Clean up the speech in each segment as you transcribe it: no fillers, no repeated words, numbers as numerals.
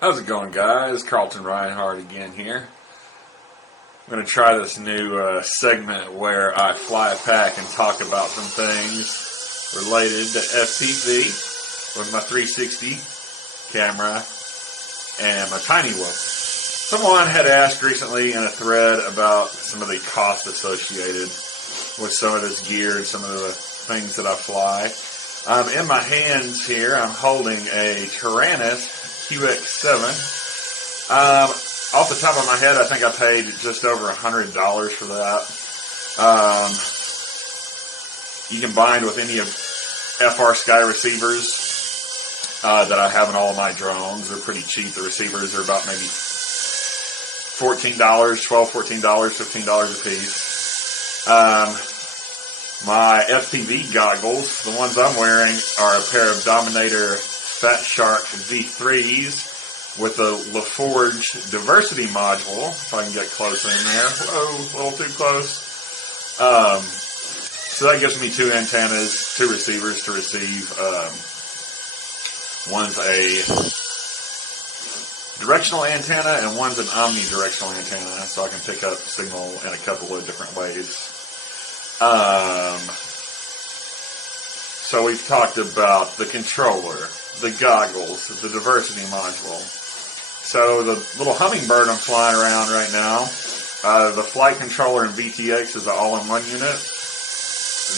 How's it going, guys? Carlton Reinhardt again here. I'm going to try this new segment where I fly a pack and talk about some things related to FPV with my 360 camera and my tiny whoop. Someone had asked recently in a thread about some of the cost associated with some of this gear and some of the things that I fly. In my hands here, I'm holding a Taranis QX7. Off the top of my head, I think I paid just over $100 for that. You can bind with any of FR Sky receivers that I have in all of my drones. They're pretty cheap. The receivers are about maybe $14, $14, $15 a piece. My FPV goggles, the ones I'm wearing, are a pair of Dominator FATSHARK Z3s with a LaForge diversity module, if I can get closer in there. Whoa, a little too close. So that gives me two antennas, two receivers to receive. One's a directional antenna and one's an omnidirectional antenna, so I can pick up signal in a couple of different ways. So we've talked about the controller, the goggles, the diversity module. So the little Hummingbird I'm flying around right now, the flight controller and VTX is an all-in-one unit.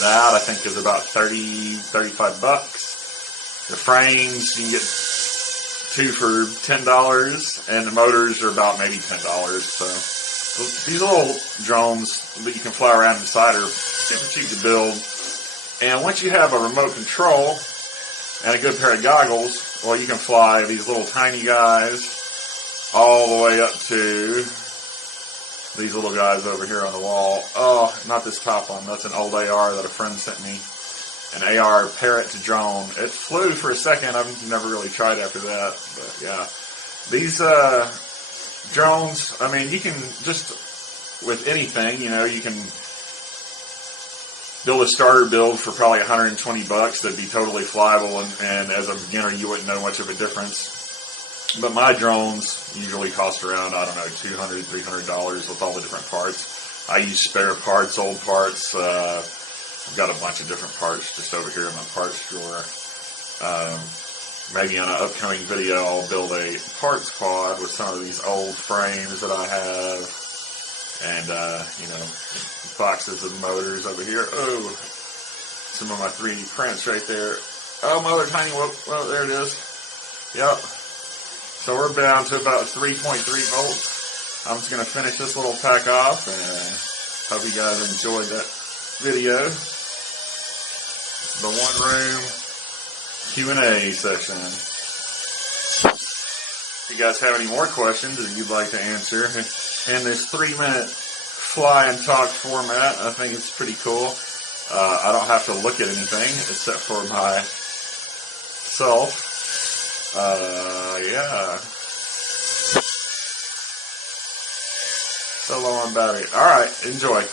That I think is about $35. The frames, you can get two for $10, and the motors are about maybe $10. So these little drones that you can fly around inside are super cheap to build. And once you have a remote control and a good pair of goggles, well, you can fly these little tiny guys all the way up to these little guys over here on the wall. Oh, not this top one. That's an old AR that a friend sent me. An AR Parrot to drone. It flew for a second. I've never really tried after that. But yeah, these drones, I mean, you can just, with anything, you know, you can build a starter build for probably $120 that'd be totally flyable, and as a beginner you wouldn't know much of a difference. But my drones usually cost around, I don't know, $200, $300 with all the different parts. I use spare parts, old parts. I've got a bunch of different parts just over here in my parts drawer. Maybe in an upcoming video I'll build a parts quad with some of these old frames that I have. And, you know, boxes of motors over here. Oh, some of my 3D prints right there. Oh, my other tiny whoop. Well, there it is. Yep. So we're down to about 3.3 volts. I'm just going to finish this little pack off, and hope you guys enjoyed that video. The one-room Q&A session. If you guys have any more questions that you'd like to answer in this 3-minute fly and talk format, I think it's pretty cool. I don't have to look at anything except for myself. Yeah. So low on battery. Alright, enjoy.